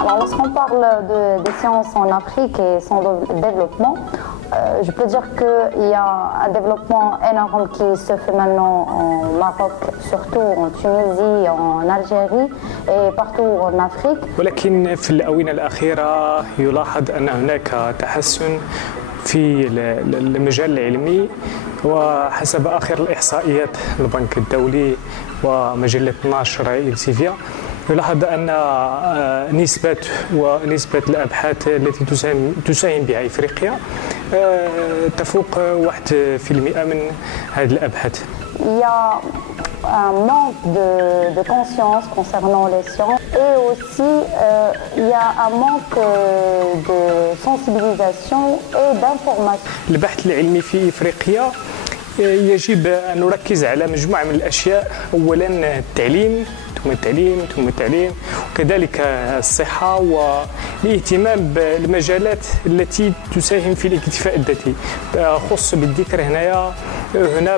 Alors, lorsqu'on parle des sciences en Afrique et son développement, je peux dire qu'il y a un développement énorme qui se fait maintenant en Maroc, surtout en Tunisie, en Algérie et partout en Afrique. ولكن في الآونة الأخيرة يلاحظ أن هناك تحسن في المجال العلمي، وحسب آخر الإحصائيات البنك الدولي ومجلة ناشر إلسيفيا يلاحظ أن نسبة الأبحاث التي تساهم بها إفريقيا تفوق 1% من هذه الأبحاث. Il y a un manque de conscience concernant les sciences et aussi il y a un manque de sensibilisation et d'information. البحث العلمي في إفريقيا يجب أن نركز على مجموعة من الأشياء. أولاً التعليم ثم التعليم وكذلك الصحة والاهتمام بالمجالات التي تساهم في الاكتفاء الذاتي. خص بالذكر هنا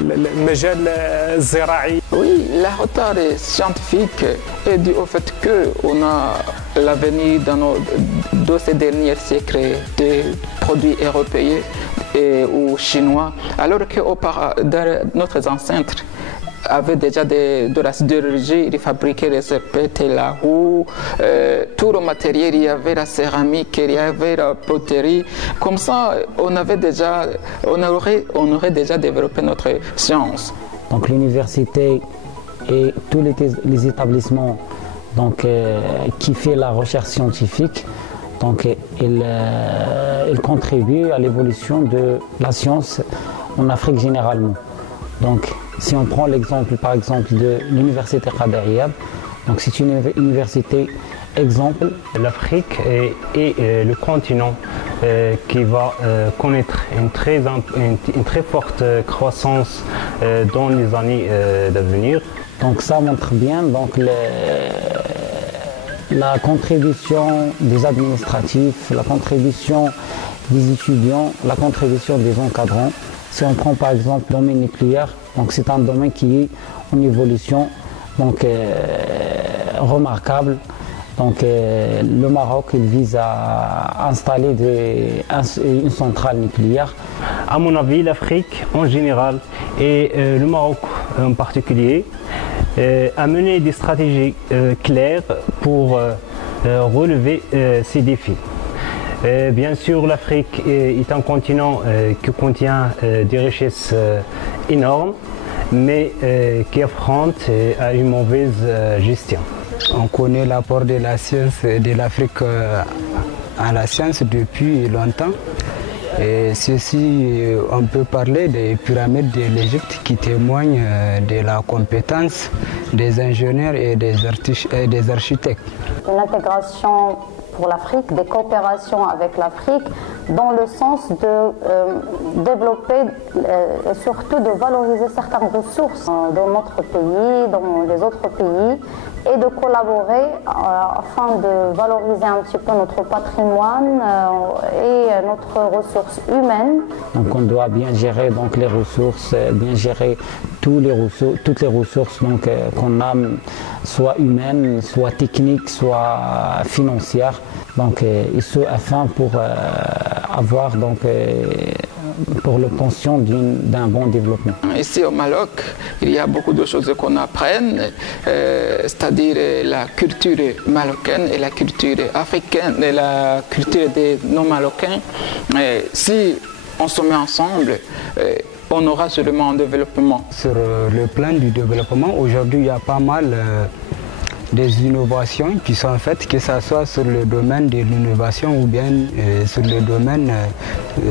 بالمجال الزراعي. Oui, la retard scientifique est dû au fait qu'on a l'avenir dans ces derniers siècles des produits européens ou chinois, alors que notre ancêtre avait déjà de la sidérurgie, il fabriquait les épées, la roue, tout le matériel, il y avait la céramique, il y avait la poterie. Comme ça, on aurait déjà développé notre science. Donc l'université et tous les établissements qui font la recherche scientifique, ils contribuent à l'évolution de la science en Afrique généralement. Donc, si on prend l'exemple par exemple de l'université Qader Iyad, donc c'est une université exemple. L'Afrique est le continent qui va connaître une très forte croissance dans les années d'avenir. Donc ça montre bien la contribution des administratifs, la contribution des étudiants, la contribution des encadrants. Si on prend par exemple le domaine nucléaire, donc c'est un domaine qui est en évolution remarquable. Donc le Maroc il vise à installer une centrale nucléaire. À mon avis, l'Afrique en général et le Maroc en particulier a mené des stratégies claires pour relever ces défis. Bien sûr, l'Afrique est un continent qui contient des richesses énormes, mais qui affronte à une mauvaise gestion. On connaît l'apport de la science de l'Afrique à la science depuis longtemps. Et ceci, on peut parler des pyramides de l'Égypte qui témoignent de la compétence des ingénieurs et des architectes. Une intégration pour l'Afrique, des coopérations avec l'Afrique, dans le sens de développer et surtout de valoriser certaines ressources dans notre pays, dans les autres pays, et de collaborer afin de valoriser un petit peu notre patrimoine et notre ressource humaine. Donc on doit bien gérer les ressources, bien gérer toutes les ressources qu'on a, soit humaines, soit techniques, soit financières. Donc afin pour avoir pour l'obtention d'un bon développement. Ici au Maroc, il y a beaucoup de choses qu'on apprend, c'est-à-dire la culture marocaine et la culture africaine et la culture des non-marocains. Si on se met ensemble, on aura seulement un développement. Sur le plan du développement, aujourd'hui il y a pas mal des innovations qui sont faites, que ce soit sur le domaine de l'innovation ou bien sur le domaine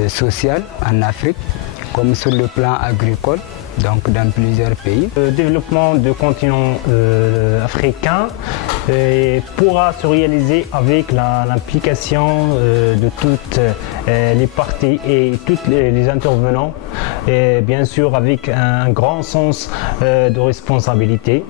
social en Afrique, comme sur le plan agricole, donc dans plusieurs pays. Le développement du continent africain pourra se réaliser avec l'implication de toutes les parties et tous les intervenants, et bien sûr avec un grand sens de responsabilité.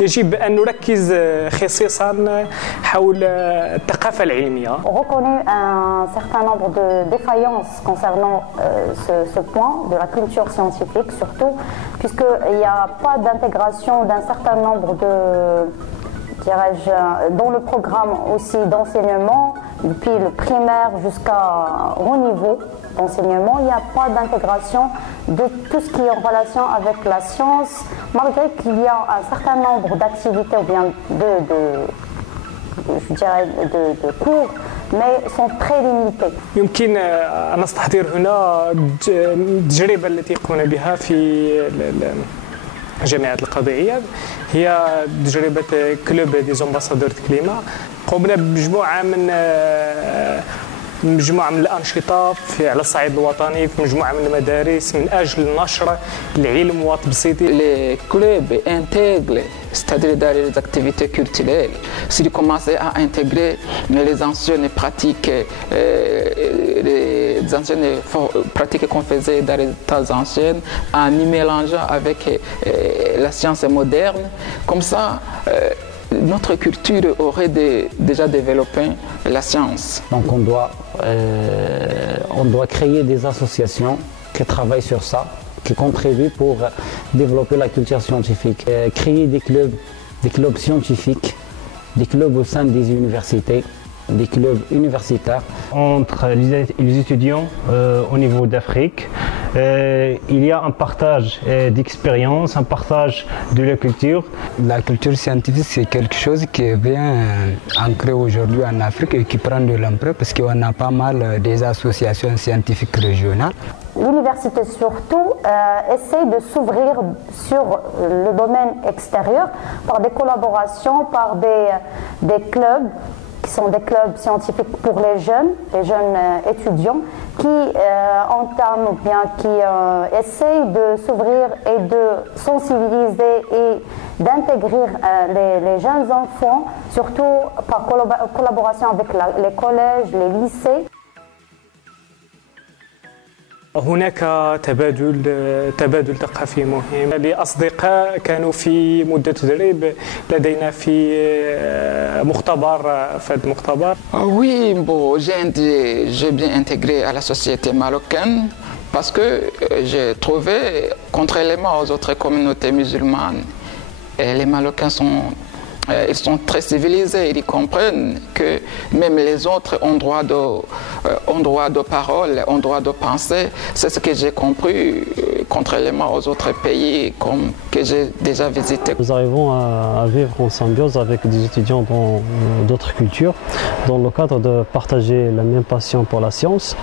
يجب أن نركز خصيصا حول الثقافة العلمية. On reconnaît un certain nombre de défaillances concernant ce point de la culture scientifique, surtout puisqu'il n'y a pas d'intégration d'un certain nombre de, dirais-je, dans le programme aussi d'enseignement, depuis le primaire jusqu'à haut niveau d'enseignement, il n'y a pas d'intégration de tout ce qui est en relation avec la science, malgré qu'il y a un certain nombre d'activités ou bien de cours, mais sont très limités. يمكن أن نستحضر هنا التجربة التي قمنا بها في جامعة القضية، هي تجربة كلوب دي زومباسادور كليما. قمنا بمجموعة من الأنشطة على الصعيد الوطني في مجموعة من المدارس من أجل نشر العلم وتبسيطه. Les clubs intègrent, c'est-à-dire dans les activités culturelles, s'ils commençaient à intégrer les anciennes pratiques, qu'on faisait dans les temps anciennes, en y mélangeant avec la science moderne, comme ça, notre culture aurait déjà développé la science. Donc on doit créer des associations qui travaillent sur ça, qui contribuent pour développer la culture scientifique. Créer des clubs scientifiques, des clubs au sein des universités, des clubs universitaires. Entre les étudiants au niveau d'Afrique, il y a un partage d'expérience, un partage de la culture. La culture scientifique, c'est quelque chose qui est bien ancré aujourd'hui en Afrique et qui prend de l'ampleur parce qu'on a pas mal des associations scientifiques régionales. L'université surtout essaie de s'ouvrir sur le domaine extérieur par des collaborations, par des clubs qui sont des clubs scientifiques pour les jeunes étudiants qui entament ou bien qui essayent de s'ouvrir et de sensibiliser et d'intégrer les jeunes enfants, surtout par collaboration avec les collèges, les lycées. هناك تبادل ثقافي مهم لأصدقاء كانوا في مدة تدريب لدينا في مختبر فهذا المختبر. Oui, bon, j'ai bien intégré à la société marocaine parce que j'ai trouvé, contrairement aux autres communautés musulmanes, les Marocains ils sont très civilisés, ils comprennent que même les autres ont droit de parole, ont droit de penser. C'est ce que j'ai compris, contrairement aux autres pays que j'ai déjà visités. Nous arrivons à vivre en symbiose avec des étudiants dans d'autres cultures, dans le cadre de partager la même passion pour la science.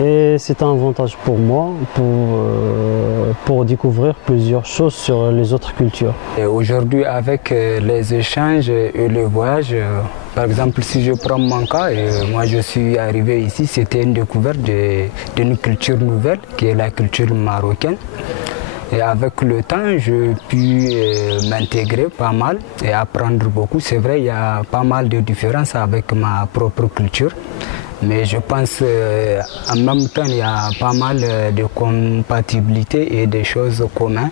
Et c'est un avantage pour moi pour découvrir plusieurs choses sur les autres cultures. Aujourd'hui, avec les échanges et le voyage, par exemple, si je prends mon cas, moi je suis arrivé ici, c'était une découverte d'une culture nouvelle qui est la culture marocaine. Et avec le temps, j'ai pu m'intégrer pas mal et apprendre beaucoup. C'est vrai, il y a pas mal de différences avec ma propre culture. Mais je pense en même temps, il y a pas mal de compatibilité et des choses communes.